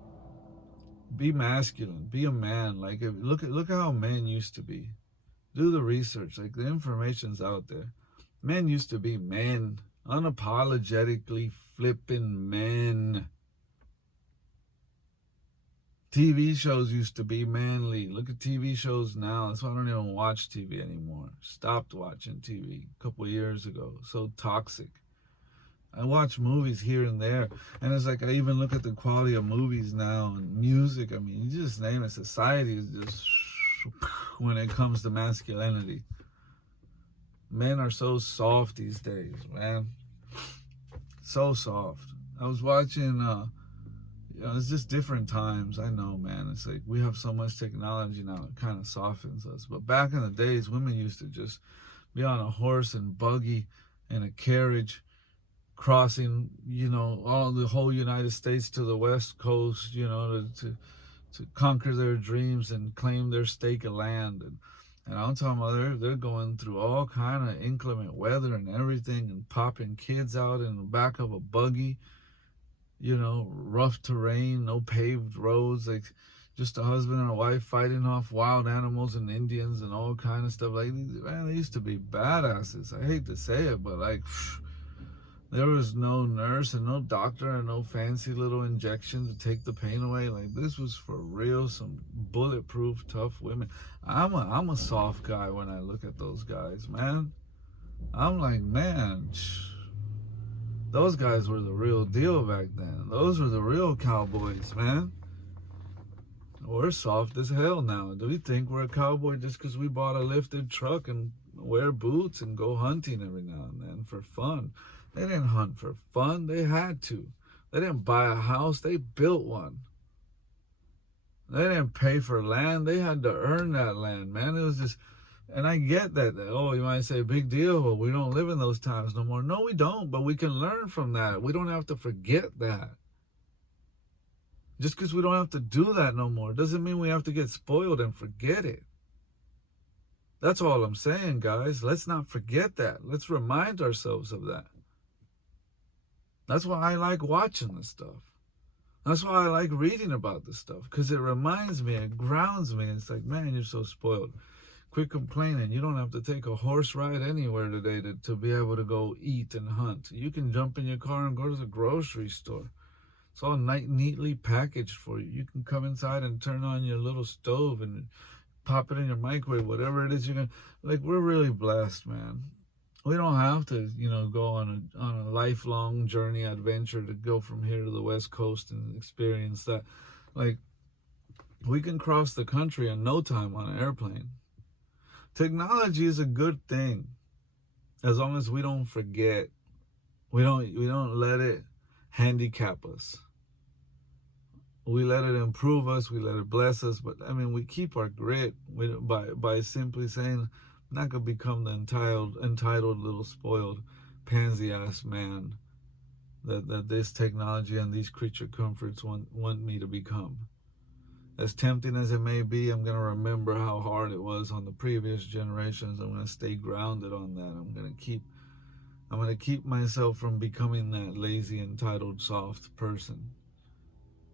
Be masculine. Be a man. Like, look how men used to be. Do the research. Like, the information's out there. Men used to be men, unapologetically flipping men. TV shows used to be manly. Look at TV shows now. That's why I don't even watch TV anymore. Stopped watching TV a couple of years ago. So toxic. I watch movies here and there, and it's like I even look at the quality of movies now and music. I mean, you just name it. Society is just when it comes to masculinity. Men are so soft these days, man. So soft. I was watching, it's just different times. I know, man. It's like we have so much technology now, it kind of softens us. But back in the days, women used to just be on a horse and buggy in a carriage, crossing, all the whole United States to the West Coast, to conquer their dreams and claim their stake of land. And I'm talking about they're going through all kind of inclement weather and everything, and popping kids out in the back of a buggy, rough terrain, no paved roads, like just a husband and a wife fighting off wild animals and Indians and all kind of stuff. Like, man, they used to be badasses. I hate to say it, but like, there was no nurse and no doctor and no fancy little injection to take the pain away. Like, this was for real, some bulletproof, tough women. I'm a soft guy when I look at those guys, man. I'm like, man, those guys were the real deal back then. Those were the real cowboys, man. We're soft as hell now. Do we think we're a cowboy just because we bought a lifted truck and wear boots and go hunting every now and then for fun? They didn't hunt for fun. They had to. They didn't buy a house. They built one. They didn't pay for land. They had to earn that land, man. It was just, and I get that. Oh, you might say, big deal. Well, we don't live in those times no more. No, we don't, but we can learn from that. We don't have to forget that. Just because we don't have to do that no more doesn't mean we have to get spoiled and forget it. That's all I'm saying, guys. Let's not forget that. Let's remind ourselves of that. That's why I like watching this stuff. That's why I like reading about this stuff, because it reminds me, it grounds me. It's like, man, you're so spoiled. Quit complaining. You don't have to take a horse ride anywhere today to be able to go eat and hunt. You can jump in your car and go to the grocery store. It's all neatly packaged for you. You can come inside and turn on your little stove and pop it in your microwave, whatever it is you're going to. Like, we're really blessed, man. We don't have to, go on a lifelong journey adventure to go from here to the West Coast and experience that. Like, we can cross the country in no time on an airplane. Technology is a good thing, as long as we don't forget. We don't let it handicap us. We let it improve us. We let it bless us. But I mean, we keep our grit by simply saying, I'm not gonna become the entitled little spoiled pansy ass man that this technology and these creature comforts want me to become. As tempting as it may be, I'm gonna remember how hard it was on the previous generations. I'm gonna stay grounded on that. I'm gonna keep myself from becoming that lazy, entitled, soft person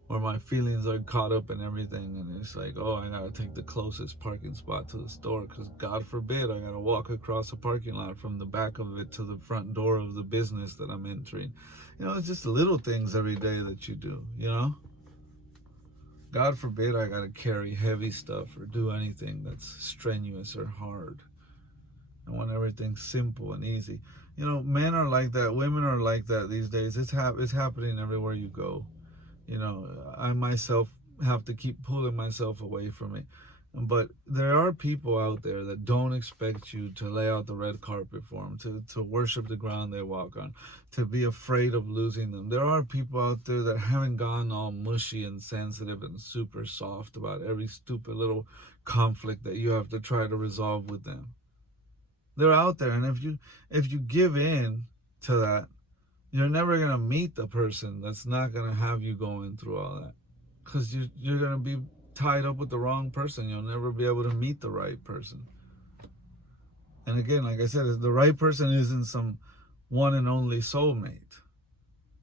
where my feelings are caught up in everything, and it's like, oh, I gotta take the closest parking spot to the store because God forbid I gotta walk across a parking lot from the back of it to the front door of the business that I'm entering. It's just little things every day that you do, God forbid I gotta carry heavy stuff or do anything that's strenuous or hard. I want everything simple and easy. Men are like that, women are like that these days. It's happening everywhere you go. I myself have to keep pulling myself away from it. But there are people out there that don't expect you to lay out the red carpet for them, to worship the ground they walk on, to be afraid of losing them. There are people out there that haven't gone all mushy and sensitive and super soft about every stupid little conflict that you have to try to resolve with them. They're out there, and if you give in to that, you're never going to meet the person that's not going to have you going through all that, because you're going to be tied up with the wrong person. You'll never be able to meet the right person. And again, like I said, the right person isn't some one and only soulmate.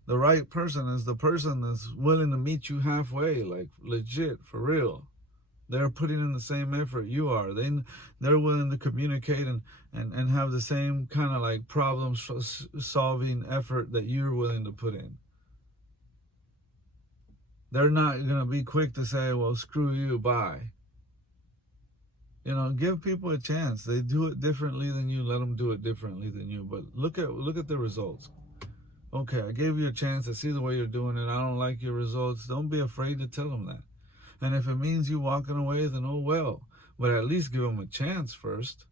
The right person is the person that's willing to meet you halfway, like legit, for real. They're putting in the same effort you are. They're willing to communicate and have the same kind of like problem solving effort that you're willing to put in. They're not going to be quick to say, well, screw you, bye. Give people a chance. They do it differently than you. Let them do it differently than you. But look at the results. Okay, I gave you a chance. I see the way you're doing it. I don't like your results. Don't be afraid to tell them that. And if it means you walking away, then oh well. But at least give them a chance first.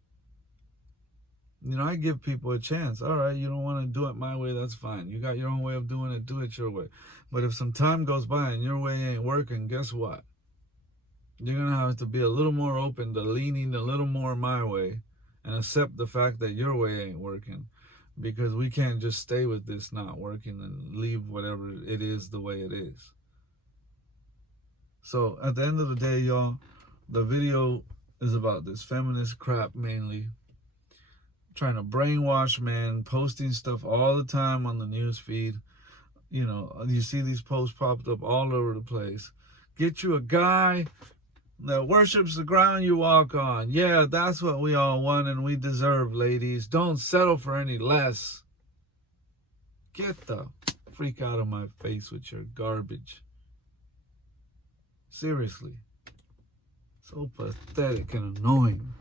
I give people a chance. All right, you don't want to do it my way, that's fine. You got your own way of doing it, do it your way. But if some time goes by and your way ain't working, guess what? You're going to have to be a little more open to leaning a little more my way and accept the fact that your way ain't working. Because we can't just stay with this not working and leave whatever it is the way it is. So at the end of the day, y'all, the video is about this feminist crap mainly. Trying to brainwash men, posting stuff all the time on the news feed. You see these posts popped up all over the place. Get you a guy that worships the ground you walk on. Yeah, that's what we all want and we deserve, ladies. Don't settle for any less. Get the freak out of my face with your garbage. Seriously. So pathetic and annoying.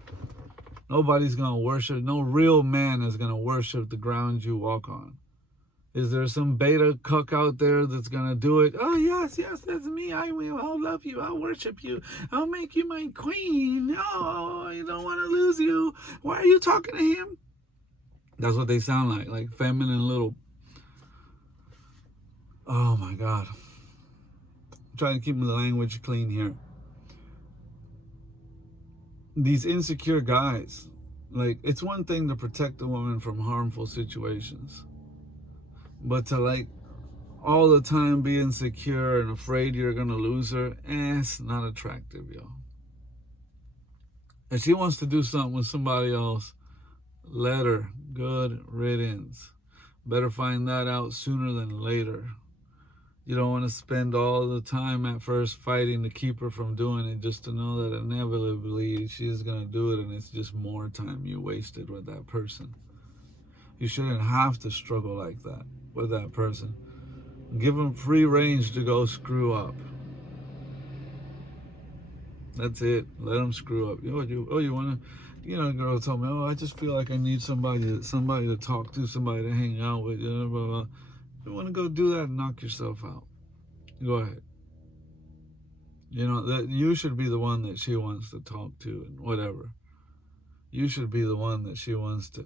Nobody's going to worship, no real man is going to worship the ground you walk on. Is there some beta cuck out there that's going to do it? Oh, yes, that's me. I will. I'll love you. I'll worship you. I'll make you my queen. Oh, I don't want to lose you. Why are you talking to him? That's what they sound like feminine little... Oh, my God. I'm trying to keep the language clean here. These insecure guys, like, it's one thing to protect a woman from harmful situations. But to, like, all the time be insecure and afraid you're going to lose her, it's not attractive, yo. If she wants to do something with somebody else, let her. Good riddance. Better find that out sooner than later. You don't want to spend all the time at first fighting to keep her from doing it, just to know that inevitably she's going to do it, and it's just more time you wasted with that person. You shouldn't have to struggle like that with that person. Give them free range to go screw up. That's it. Let them screw up. You want to, a girl told me, I just feel like I need somebody to talk to, somebody to hang out with, blah, blah, blah. If you want to go do that and knock yourself out, go ahead. That you should be the one that she wants to talk to and whatever. You should be the one that she wants to,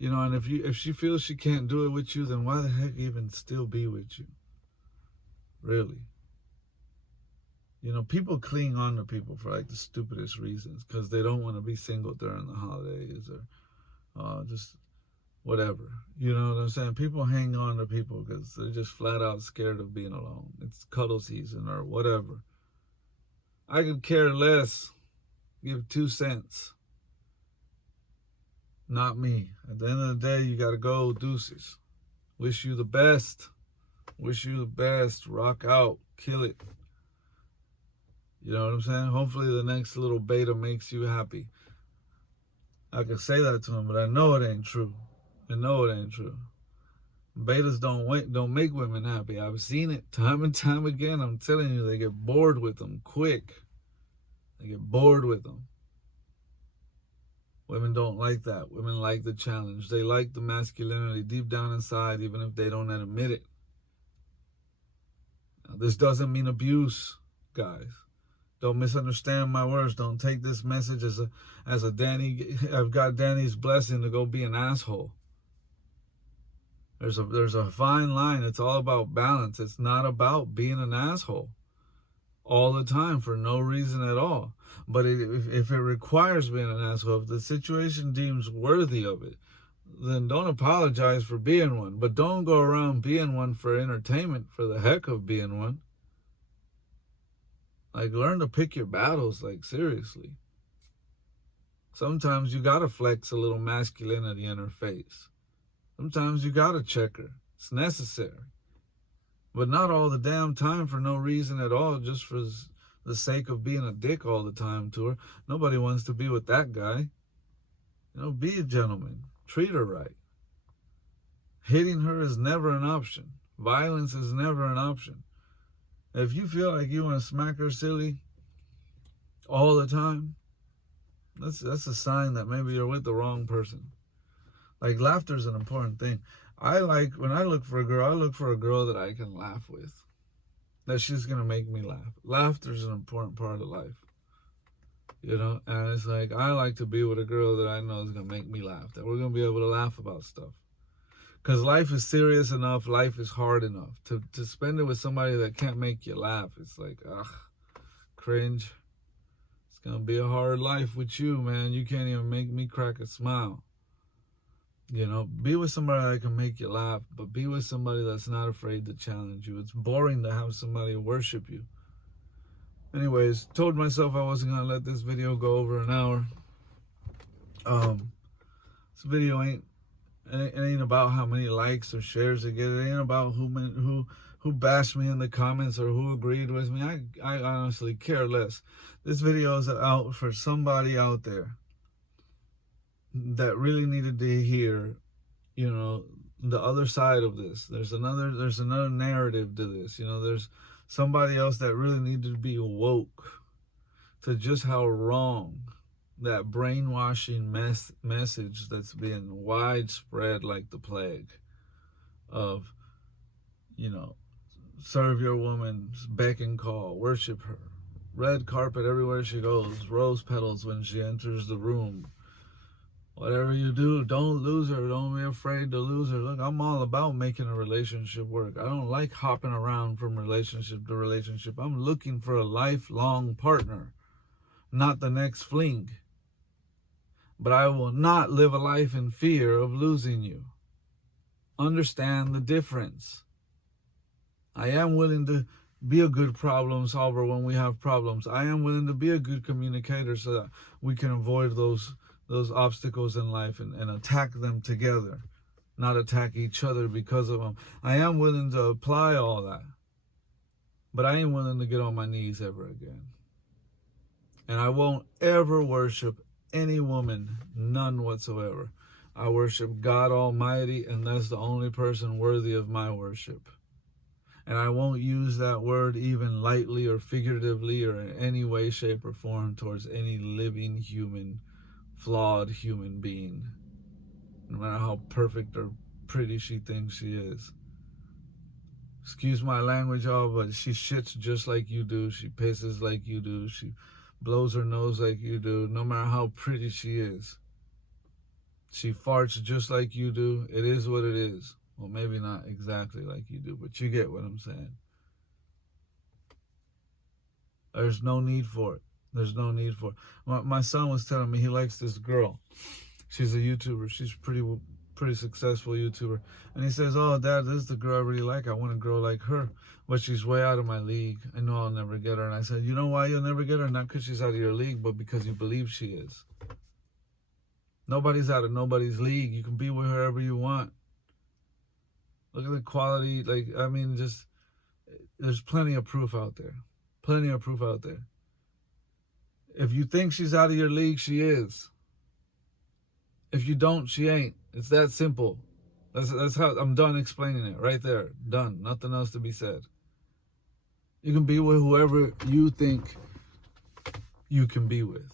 and if she feels she can't do it with you, then why the heck even still be with you? Really. People cling on to people for like the stupidest reasons, because they don't want to be single during the holidays or just whatever. You know what I'm saying? People hang on to people because they're just flat out scared of being alone. It's cuddle season or whatever. I could care less. Give 2 cents. Not me. At the end of the day, you got to go. Deuces. Wish you the best. Wish you the best. Rock out. Kill it. You know what I'm saying? Hopefully the next little beta makes you happy. I could say that to him, but I know it ain't true. I know it ain't true. Betas don't make women happy. I've seen it time and time again. I'm telling you, they get bored with them quick. They get bored with them. Women don't like that. Women like the challenge. They like the masculinity deep down inside, even if they don't admit it. Now, this doesn't mean abuse, guys. Don't misunderstand my words. Don't take this message as a Danny. I've got Danny's blessing to go be an asshole. There's a fine line. It's all about balance. It's not about being an asshole all the time for no reason at all. But if it requires being an asshole, if the situation deems worthy of it, then don't apologize for being one. But don't go around being one for entertainment, for the heck of being one. Like, learn to pick your battles, like, seriously. Sometimes you gotta flex a little masculinity in her face. Sometimes you gotta check her. It's necessary. But not all the damn time for no reason at all, just for the sake of being a dick all the time to her. Nobody wants to be with that guy. Be a gentleman. Treat her right. Hitting her is never an option. Violence is never an option. If you feel like you want to smack her silly all the time, that's a sign that maybe you're with the wrong person. Like, laughter is an important thing. When I look for a girl, I look for a girl that I can laugh with. That she's going to make me laugh. Laughter is an important part of life. And it's like, I like to be with a girl that I know is going to make me laugh. That we're going to be able to laugh about stuff. Because life is serious enough, life is hard enough. To spend it with somebody that can't make you laugh, it's like, cringe. It's going to be a hard life with you, man. You can't even make me crack a smile. Be with somebody that can make you laugh, but be with somebody that's not afraid to challenge you. It's boring to have somebody worship you. Anyways, told myself I wasn't going to let this video go over an hour. This video ain't It ain't about how many likes or shares they get. It ain't about who bashed me in the comments or who agreed with me. I honestly care less. This video is out for somebody out there that really needed to hear, you know, the other side of this. There's another narrative to this. You know, there's somebody else that really needed to be woke to just how wrong that brainwashing message that's been widespread like the plague of, you know, serve your woman, beck and call, worship her, red carpet everywhere she goes, rose petals when she enters the room. Whatever you do, don't lose her. Don't be afraid to lose her. Look, I'm all about making a relationship work. I don't like hopping around from relationship to relationship. I'm looking for a lifelong partner, not the next fling. But I will not live a life in fear of losing you. Understand the difference. I am willing to be a good problem solver when we have problems. I am willing to be a good communicator so that we can avoid those obstacles in life and attack them together, not attack each other because of them. I am willing to apply all that, but I ain't willing to get on my knees ever again. And I won't ever worship any woman, none whatsoever. I worship God Almighty, and that's the only person worthy of my worship. And I won't use that word even lightly or figuratively or in any way, shape, or form towards any living human, flawed human being, no matter how perfect or pretty she thinks she is. Excuse my language, y'all, but she shits just like you do. She pisses like you do. She blows her nose like you do, no matter how pretty she is. She farts just like you do. It is what it is. Well, maybe not exactly like you do, but you get what I'm saying. There's no need for it. There's no need for it. My son was telling me he likes this girl. She's a YouTuber. She's pretty successful YouTuber. And he says, oh, Dad, this is the girl I really like. I want a girl like her. But she's way out of my league. I know I'll never get her. And I said, you know why you'll never get her? Not because she's out of your league, but because you believe she is. Nobody's out of nobody's league. You can be with her wherever you want. Look at the quality. Like, I mean, just, there's plenty of proof out there. Plenty of proof out there. If you think she's out of your league, she is. If you don't, she ain't. It's that simple. That's how I'm done explaining it. Right there. Done. Nothing else to be said. You can be with whoever you think you can be with.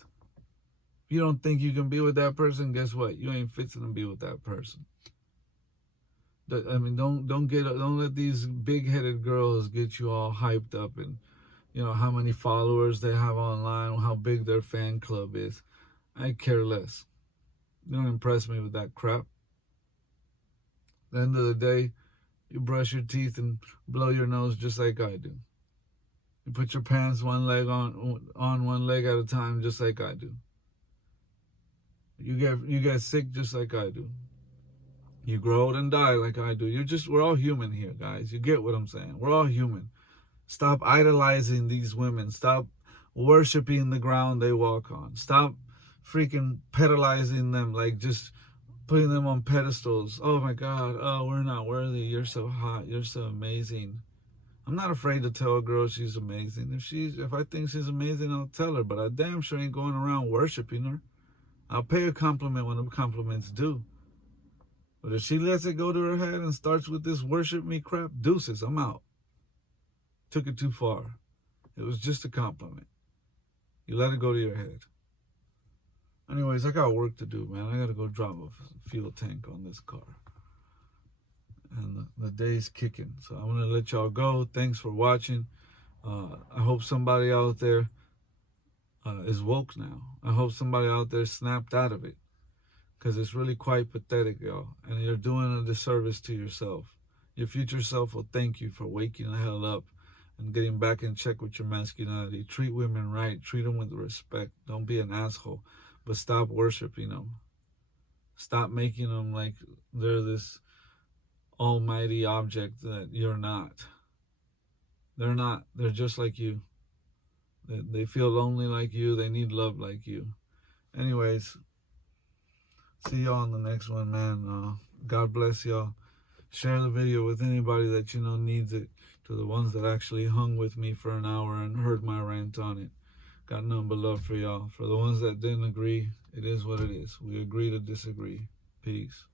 If you don't think you can be with that person, guess what? You ain't fixing to be with that person. I mean, don't let these big-headed girls get you all hyped up and, you know, how many followers they have online, how big their fan club is. I care less. You don't impress me with that crap. At the end of the day, you brush your teeth and blow your nose just like I do. You put your pants one leg on one leg at a time just like I do. You get sick just like I do. You grow old and die like I do. We're all human here, guys. You get what I'm saying? We're all human. Stop idolizing these women. Stop worshiping the ground they walk on. Stop freaking pedalizing them, like just putting them on pedestals. Oh my God, oh, we're not worthy. You're so hot. You're so amazing. I'm not afraid to tell a girl she's amazing. If I think she's amazing, I'll tell her, but I damn sure ain't going around worshiping her. I'll pay a compliment when the compliments due. But if she lets it go to her head and starts with this worship me crap, deuces, I'm out. Took it too far. It was just a compliment. You let it go to your head. Anyways, I got work to do, man. I got to go drop a fuel tank on this car. And the day's kicking. So I'm going to let y'all go. Thanks for watching. I hope somebody out there is woke now. I hope somebody out there snapped out of it. Because it's really quite pathetic, y'all. And you're doing a disservice to yourself. Your future self will thank you for waking the hell up and getting back in check with your masculinity. Treat women right. Treat them with respect. Don't be an asshole. But stop worshiping them. Stop making them like they're this almighty object that you're not. They're not. They're just like you. They feel lonely like you. They need love like you. Anyways, See y'all on the next one, man. God bless y'all. Share the video with anybody that you know needs it. To the ones that actually hung with me for an hour and heard my rant on it. Got nothing but love for y'all. For the ones that didn't agree, it is what it is. We agree to disagree. Peace.